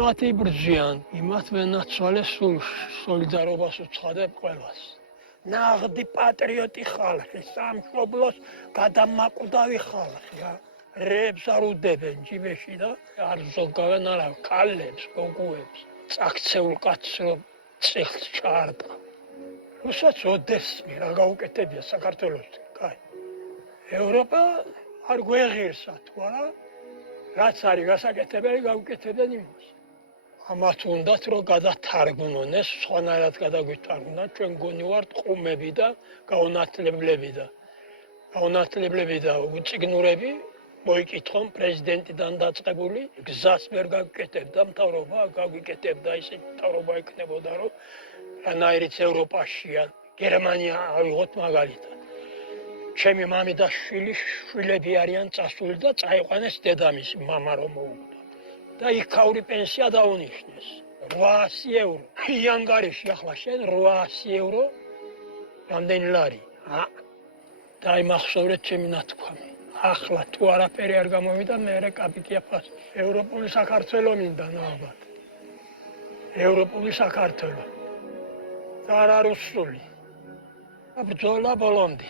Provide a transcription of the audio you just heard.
მათი იბრძვიან, იმათ ვენაცვალეს სულ სოლიდარობას უცხადებ ყველას. ნაღდი პატრიოტი ხალხი, სამშობლოს გადამაკვდავი ხალხი რა. რეებს არ უდებენ ჯიბეში და არ ზოგავენ არა ქალებს, გოგოებს, წაქცეულ კაცს რომ წიხლს ჩაარტყა. როსაც ოდესმი რა გაუკეთებია საქართველოსთან, კაი. ევროპა არ გვეღირსა თუ არა, რაც არის გასაკეთებელი გაუკეთებენ იმას. ამათ უნდათ რომ გადათარგმნონ ეს სხვანაირად გადაგვითარგმნა, ჩვენ გონი ვართ ყუმები და გაუნათლებლები და უწიგნურები მოიკითხონ პრეზიდენტიდან დაწყებული გზას ვერ გაგკეთებდა მთავრობა, გაგვიკეთებდა ისე მთავრობა იქნებოდა რომ რანაირიც ევროპაშია, გერმანია ავიღოთ მაგალითად. ჩემი მამი და შვილები არიან წასული და წაიყვანეს დედამისი მამა რომ მოუკვდა. და იქაური პენსია დაუნიშნეს. 800 ევრო. იანგარიში ახლა შენ 800 ევრო რამდენი ლარი? და იმახსოვრეთ ჩემი ნათქვამი. ახლა თუ არაფერი არ გამოვიდა, მე კაპიკია ფას. ევროპული საქართველო მინდა ალბათ. ევროპული საქართველო. და არა რუსული. ბრძოლა ბოლომდე.